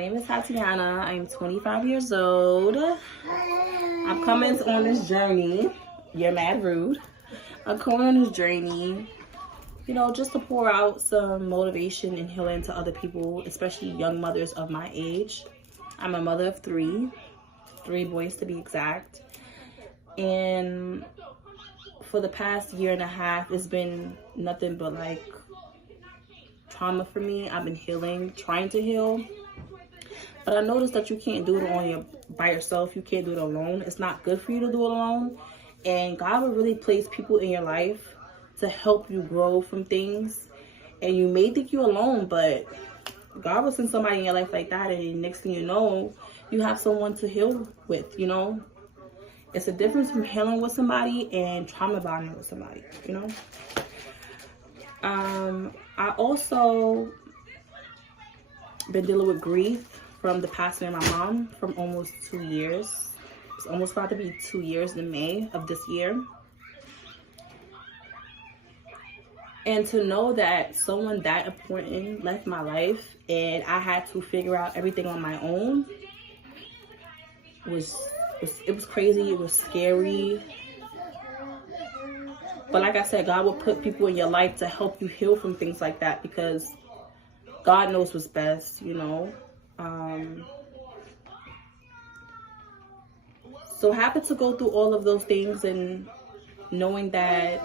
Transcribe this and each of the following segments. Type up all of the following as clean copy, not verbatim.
name is Tatiana. I'm 25 years old. I'm coming on this journey. You're mad rude. I'm coming on this journey, you know, just to pour out some motivation and healing to other people, especially young mothers of my age. I'm a mother of three boys to be exact. And for the past year and a half, it's been nothing but like trauma for me. I've been healing, trying to heal. But I noticed that you can't do it by yourself. You can't do it alone. It's not good for you to do it alone. And God will really place people in your life to help you grow from things. And you may think you're alone, but God will send somebody in your life like that. And next thing you know, you have someone to heal with, you know. It's a difference from healing with somebody and trauma bonding with somebody, you know. I also been dealing with grief from the passing of my mom from almost 2 years. It's almost about to be 2 years in May of this year. And to know that someone that important left my life and I had to figure out everything on my own it was crazy. It was scary. But like I said, God will put people in your life to help you heal from things like that because God knows what's best, you know. So happy to go through all of those things and knowing that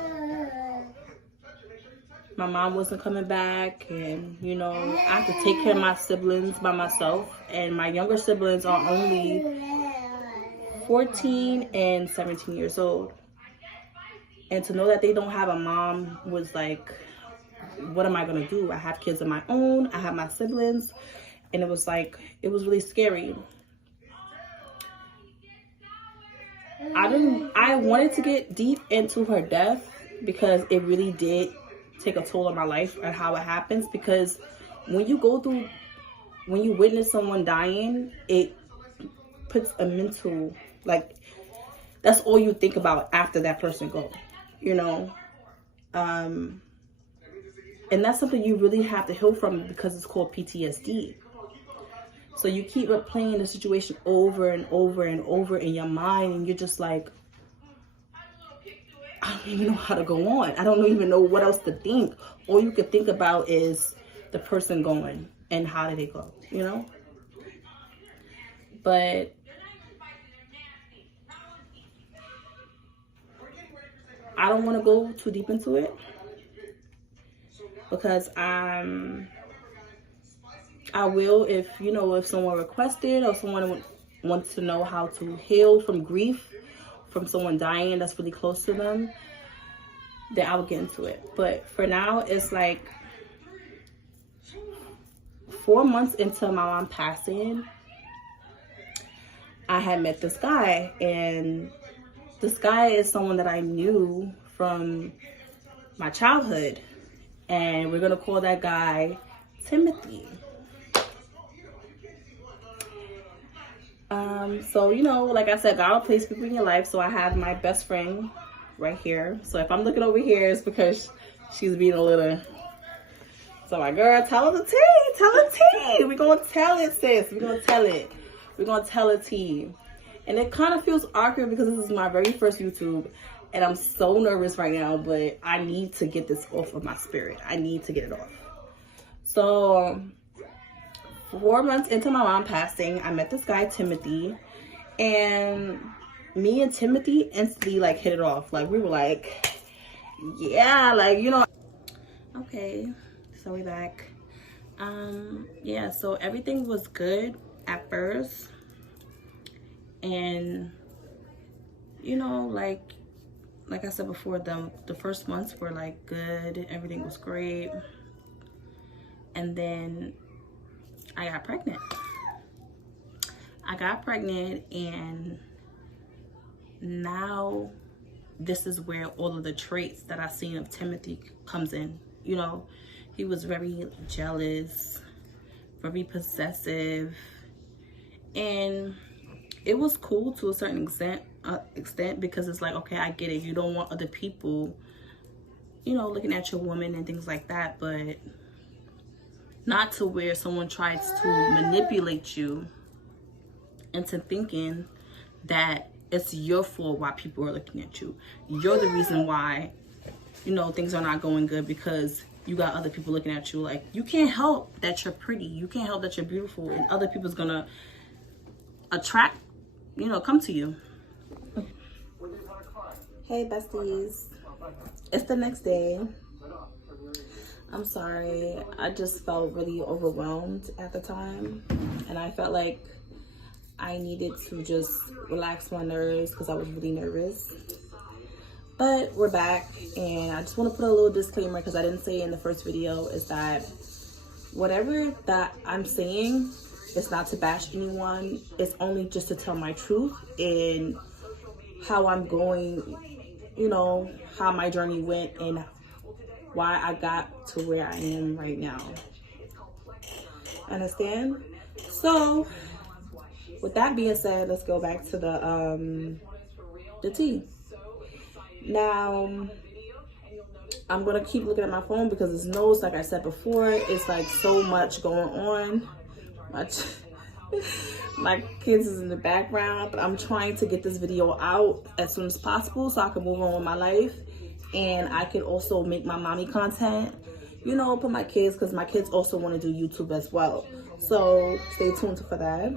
my mom wasn't coming back and, you know, I have to take care of my siblings by myself. And my younger siblings are only 14 and 17 years old. And to know that they don't have a mom was like, what am I going to do? I have kids of my own. I have my siblings. And it was like, it was really scary. I wanted to get deep into her death because it really did take a toll on my life and how it happens. Because when you witness someone dying, it puts a mental, like, that's all you think about after that person goes, you know. And that's something you really have to heal from because it's called PTSD. So you keep replaying the situation over and over and over in your mind, and you're just like, I don't even know how to go on. I don't even know what else to think. All you could think about is the person going and how did it go, you know? But I don't want to go too deep into it because I will if someone requested or someone wants to know how to heal from grief from someone dying that's really close to them, then I will get into it. But for now, it's like 4 months into my mom passing, I had met this guy, and this guy is someone that I knew from my childhood, and we're gonna call that guy Timothy. So, you know, like I said, God will place people in your life. So I have my best friend right here. So if I'm looking over here, it's because she's being a little. So my girl, tell her the tea. We're gonna tell it, sis. We're gonna tell it. We're gonna tell a tea. And it kind of feels awkward because this is my very first YouTube. And I'm so nervous right now, but I need to get this off of my spirit. I need to get it off. So 4 months into my mom passing, I met this guy, Timothy. And me and Timothy instantly, like, hit it off. Like, we were like, yeah, like, you know. Okay, so we're back. Yeah, so everything was good at first. And, you know, like I said before, the first months were like good. Everything was great. And then I got pregnant. And now this is where all of the traits that I've seen of Timothy comes in. You know, he was very jealous, very possessive, and it was cool to a certain extent because it's like, okay, I get it. You don't want other people, you know, looking at your woman and things like that, but Not to where someone tries to manipulate you into thinking that it's your fault why people are looking at you. You're the reason why, you know, things are not going good because you got other people looking at you. Like, you can't help that you're pretty. You can't help that you're beautiful. And other people's gonna attract, you know, come to you. Hey, besties. It's the next day. I'm sorry. I just felt really overwhelmed at the time. And I felt like I needed to just relax my nerves because I was really nervous. But we're back, and I just want to put a little disclaimer because I didn't say it in the first video, is that whatever that I'm saying is not to bash anyone. It's only just to tell my truth and how I'm going, you know, how my journey went and why I got to where I am right now. Understand? So with that being said, let's go back to the tea. Now, I'm gonna keep looking at my phone because it's notes, like I said before, it's like so much going on. My kids is in the background, but I'm trying to get this video out as soon as possible so I can move on with my life, and I can also make my mommy content, you know, put my kids, because my kids also want to do YouTube as well. So stay tuned for that.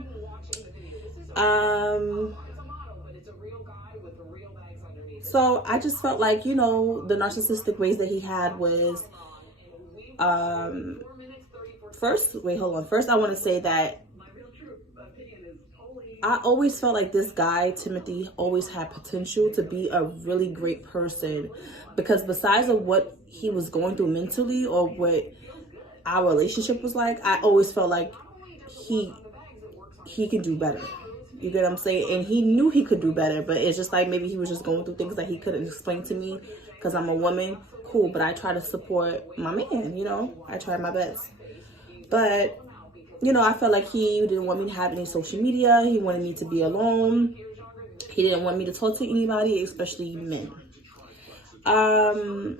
So I just felt like, you know, the narcissistic ways that he had was, first, I want to say that I always felt like this guy, Timothy, always had potential to be a really great person, because besides of what he was going through mentally or what our relationship was like, I always felt like he could do better. You get what I'm saying? And he knew he could do better, but it's just like maybe he was just going through things that he couldn't explain to me because I'm a woman. Cool, but I try to support my man, you know? I tried my best. But, you know, I felt like he didn't want me to have any social media. He wanted me to be alone. He didn't want me to talk to anybody, especially men. I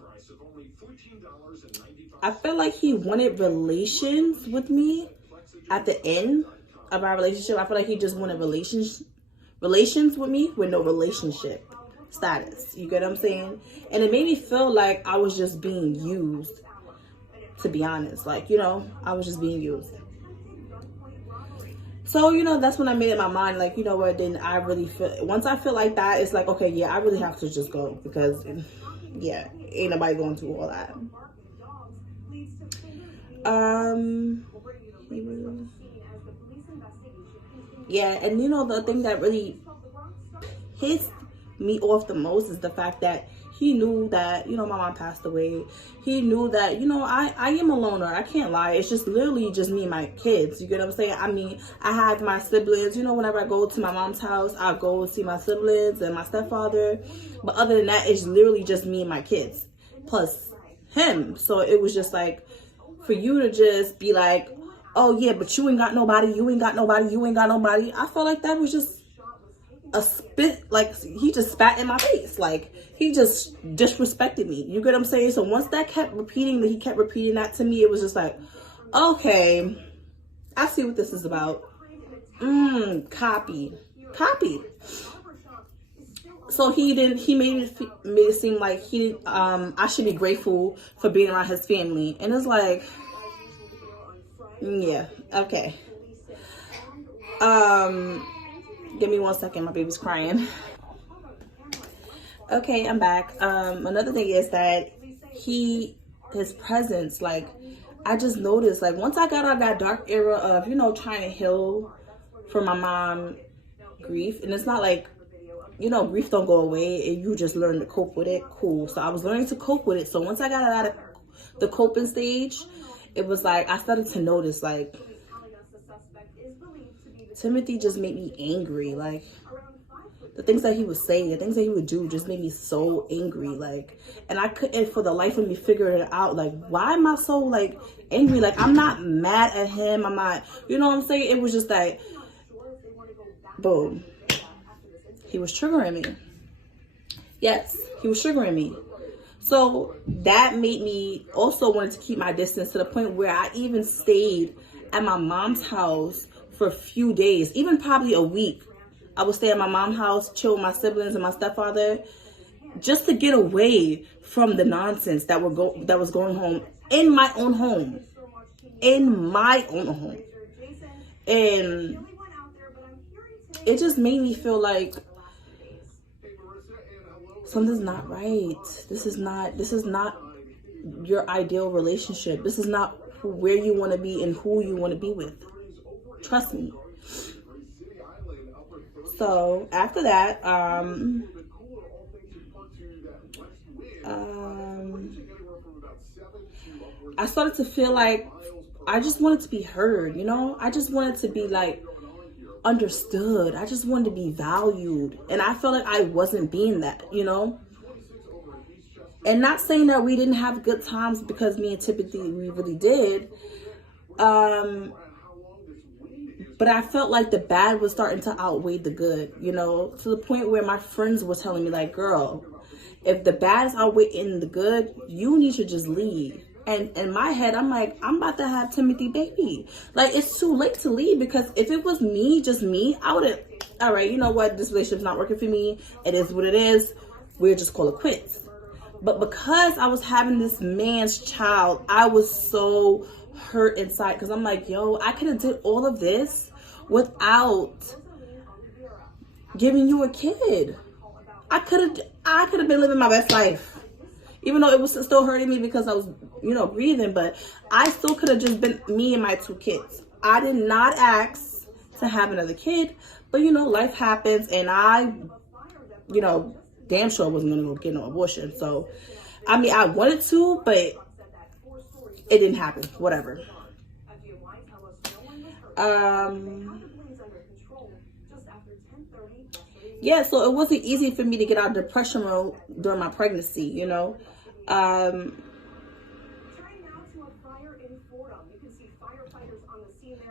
felt like he wanted relations with me at the end of our relationship. I feel like he just wanted relations with me with no relationship status. You get what I'm saying? And it made me feel like I was just being used, to be honest. Like, you know, I was just being used. So, you know, that's when I made up my mind, like, you know what, then I really feel, once I feel like that, it's like, okay, yeah, I really have to just go, because, yeah, ain't nobody going through all that. Yeah, and you know, the thing that really pissed me off the most is the fact that he knew that, you know, my mom passed away. He knew that, you know, I am a loner. I can't lie. It's just literally just me and my kids. You get what I'm saying? I mean, I have my siblings. You know, whenever I go to my mom's house, I go see my siblings and my stepfather. But other than that, it's literally just me and my kids, plus him. So it was just like, for you to just be like, oh yeah, but you ain't got nobody, you ain't got nobody, you ain't got nobody. I felt like that was just a spit, like he just spat in my face. Like, he just disrespected me. You get what I'm saying? So once that kept repeating, he kept repeating that to me, it was just like, okay, I see what this is about. Copy. So he made it seem like I should be grateful for being around his family. And it's like, yeah, okay. Give me 1 second, my baby's crying. Okay, I'm back. Another thing is that his presence, like, I just noticed, like, once I got out of that dark era of, you know, trying to heal from my mom grief, and it's not like, you know, grief don't go away and you just learn to cope with it. Cool. So I was learning to cope with it. So once I got out of the coping stage, it was like, I started to notice, like, Timothy just made me angry. Like, the things that he was saying, the things that he would do just made me so angry. Like, and I couldn't for the life of me figure it out. Like, why am I so, like, angry? Like, I'm not mad at him. I'm not, you know what I'm saying? It was just like, boom. He was triggering me. Yes, he was triggering me. So that made me also wanted to keep my distance, to the point where I even stayed at my mom's house for a few days, even probably a week. I would stay at my mom's house, chill with my siblings and my stepfather, just to get away from the nonsense that was going home in my own home. And it just made me feel like something's not right. This is not your ideal relationship. This is not where you want to be and who you want to be with. Trust me. So after that, I started to feel like I just wanted to be heard, you know? I just wanted to be like understood. I just wanted to be valued. And I felt like I wasn't being that, you know? And not saying that we didn't have good times, because me and Timothy, we really did. But I felt like the bad was starting to outweigh the good, you know? To the point where my friends were telling me like, girl, if the bad is outweighing the good, you need to just leave. And in my head, I'm like, I'm about to have Timothy baby. Like, it's too late to leave, because if it was me, just me, I would have, all right, you know what? This relationship's not working for me. It is what it is. We'll just call it quits. But because I was having this man's child, I was so hurt inside, because I'm like, yo, I could have did all of this without giving you a kid. I could have been living my best life. Even though it was still hurting me because I was, you know, breathing, but I still could have just been me and my 2 kids. I did not ask to have another kid, but you know, life happens, and I, you know, damn sure wasn't gonna go get no abortion. So, I mean, I wanted to, but it didn't happen. Whatever. Yeah, so it wasn't easy for me to get out of depression mode during my pregnancy, you know.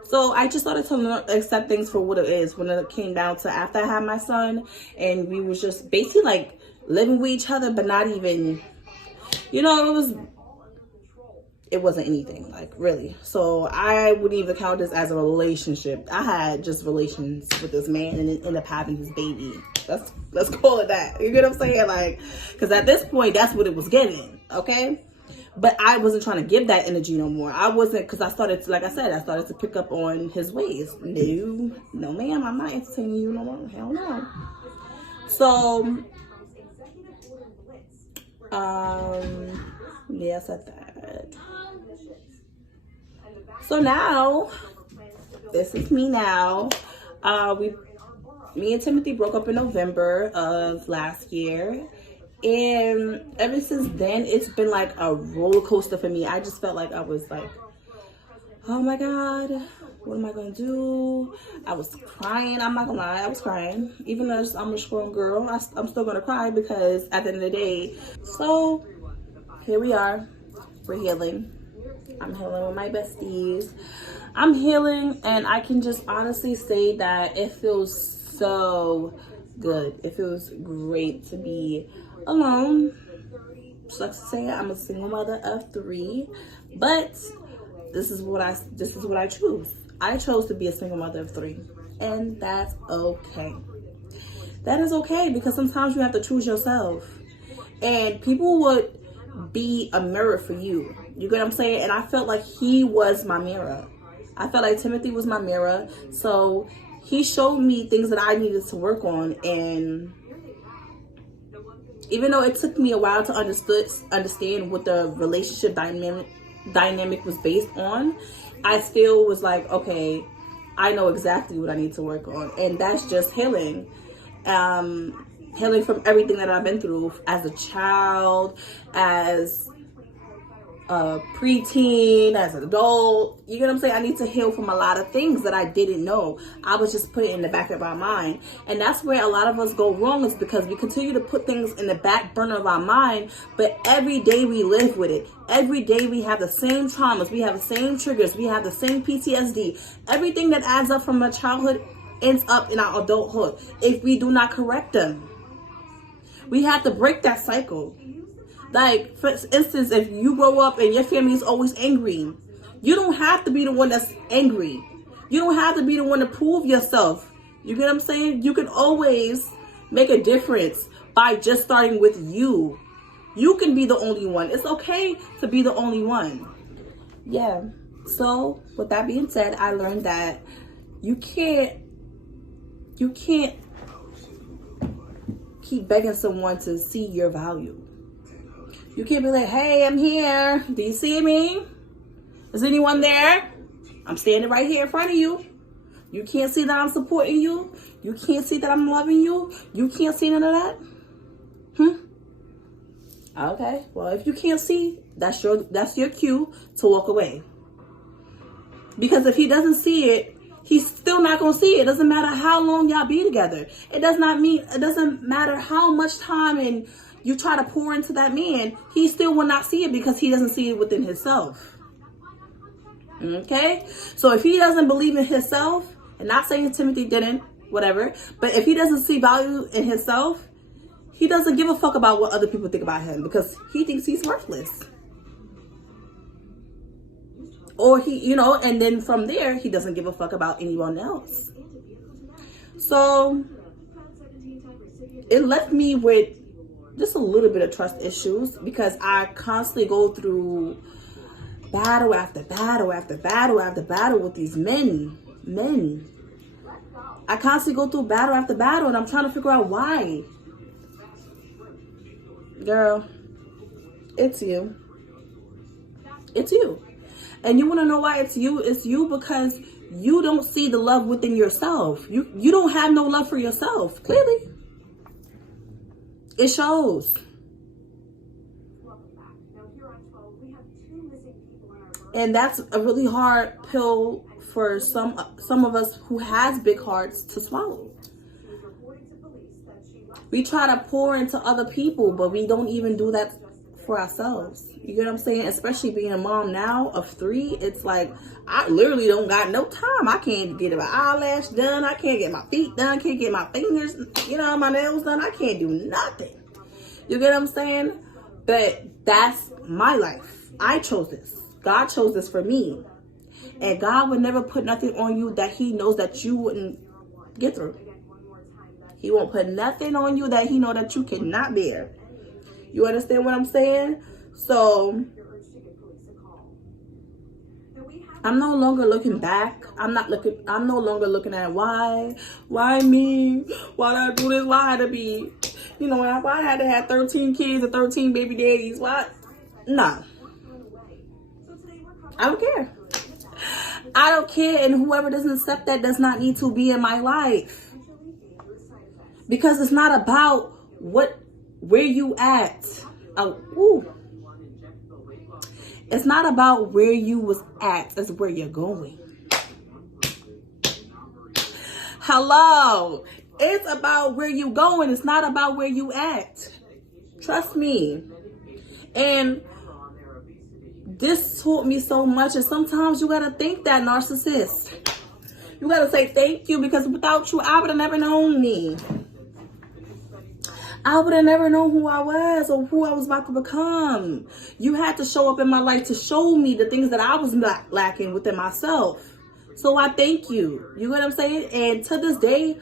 So I just started to accept things for what it is when it came down to after I had my son, and we was just basically like living with each other, but not even, you know, it wasn't anything, like, really. So I wouldn't even count this as a relationship. I had just relations with this man and then ended up having his baby. Let's call it that. You get what I'm saying? Like, because at this point, that's what it was giving, okay? But I wasn't trying to give that energy no more. I wasn't, because I started to, like I said, I started to pick up on his ways. No, ma'am, I'm not entertaining you no more. Hell no. So, yeah, I said that. So now, this is me now. Me and Timothy broke up in November of last year. And ever since then, it's been like a roller coaster for me. I just felt like I was like, oh my God, what am I going to do? I was crying. I'm not going to lie. I was crying. Even though I'm a strong girl, I'm still going to cry, because at the end of the day. So here we are. We're healing. I'm healing with my besties. I'm healing, and I can just honestly say that it feels so good. It feels great to be alone. Sucks to say it. I'm a single mother of 3, but this is what I choose. I chose to be a single mother of 3, and that's okay. That is okay, because sometimes you have to choose yourself, and people would be a mirror for you. You get what I'm saying? And I felt like he was my mirror. I felt like Timothy was my mirror. So he showed me things that I needed to work on. And even though it took me a while to understand what the relationship dynamic was based on, I still was like, okay, I know exactly what I need to work on. And that's just healing. Healing from everything that I've been through as a child, as a preteen, as an adult. You get what I'm saying? I need to heal from a lot of things that I didn't know. I was just putting it in the back of my mind. And that's where a lot of us go wrong, is because we continue to put things in the back burner of our mind, but every day we live with it. Every day we have the same traumas. We have the same triggers. We have the same PTSD. Everything that adds up from our childhood ends up in our adulthood if we do not correct them. We have to break that cycle. Like, for instance, if you grow up and your family is always angry, you don't have to be the one that's angry. You don't have to be the one to prove yourself. You get what I'm saying? You can always make a difference by just starting with you. You can be the only one. It's okay to be the only one. Yeah. So, with that being said, I learned that you can't keep begging someone to see your value. You can't be like, hey, I'm here. Do you see me? Is anyone there? I'm standing right here in front of you. You can't see that I'm supporting you. You can't see that I'm loving you. You can't see none of that. Okay. Well, if you can't see, that's your cue to walk away. Because if he doesn't see it, he's still not going to see it. It doesn't matter how long y'all be together. It doesn't matter how much time and you try to pour into that man. He still will not see it because he doesn't see it within himself. Okay? So if he doesn't believe in himself, and not saying Timothy didn't, whatever, but if he doesn't see value in himself, he doesn't give a fuck about what other people think about him because he thinks he's worthless. Or and then from there, he doesn't give a fuck about anyone else. So it left me with just a little bit of trust issues because I constantly go through battle after battle after battle after battle with these men. I constantly go through battle after battle and I'm trying to figure out why. Girl, it's you. It's you. And you want to know why it's you? It's you because you don't see the love within yourself. You don't have no love for yourself. Clearly. It shows. And that's a really hard pill for some of us who has big hearts to swallow. We try to pour into other people, but we don't even do that for ourselves. You get what I'm saying? Especially being a mom now of 3, it's like I literally don't got no time. I can't get my eyelash done. I can't get my feet done. Can't get my fingers, my nails done. I can't do nothing. You get what I'm saying? But that's my life. I chose this. God chose this for me. And God would never put nothing on you that he knows that you wouldn't get through. He won't put nothing on you that he knows that you cannot bear. You understand what I'm saying? So I'm no longer looking back. I'm no longer looking at why me? Why did I do this? Why I had to be, why I had to have 13 kids and 13 baby daddies? Why? No. I don't care. I don't care, and whoever doesn't accept that does not need to be in my life. Because it's not about where you at. It's not about where you was at, it's where you're going. Hello. It's about where you going. It's not about where you at. Trust me. And this taught me so much. And sometimes you gotta thank that narcissist. You gotta say thank you, because without you, I would have never known me. I would have never known who I was or who I was about to become. You had to show up in my life to show me the things that I was lacking within myself. So I thank you. You know what I'm saying? And to this day,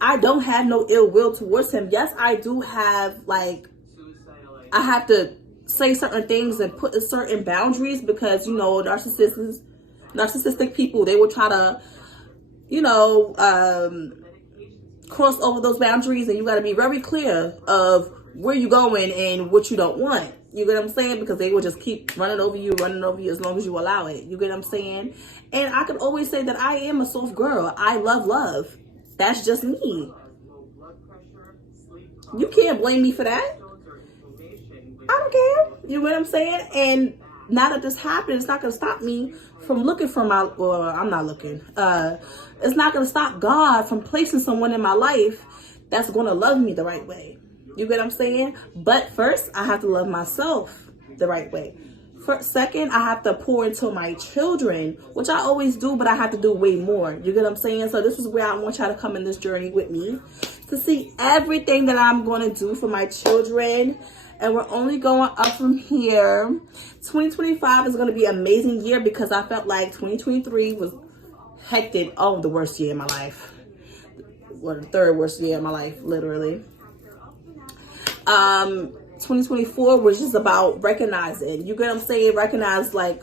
I don't have no ill will towards him. Yes, I do have, I have to say certain things and put in certain boundaries because, narcissistic people, they will try to, cross over those boundaries, and you got to be very clear of where you're going and what you don't want. You get what I'm saying? Because they will just keep running over you as long as you allow it. You get what I'm saying? And I can always say that I am a soft girl. I love love. That's just me. You can't blame me for that. I don't care. You know what I'm saying? And now that this happened, it's not going to stop me from looking for I'm not looking. It's not going to stop God from placing someone in my life that's going to love me the right way. You get what I'm saying? But first, I have to love myself the right way. Second, I have to pour into my children, which I always do, but I have to do way more. You get what I'm saying? So this is where I want y'all to come in this journey with me to see everything that I'm going to do for my children. and we're only going up from here. 2025 is going to be an amazing year because I felt like 2023 was hectic. Oh, the worst year in my life. Well, the third worst year in my life, literally. 2024 was just about recognizing. You get what I'm saying? Recognize, like,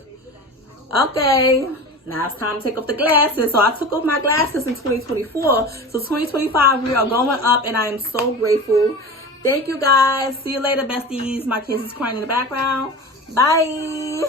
okay, now it's time to take off the glasses. So I took off my glasses in 2024. So 2025, we are going up, and I am so grateful. Thank you, guys. See you later, besties. My kids is crying in the background. Bye.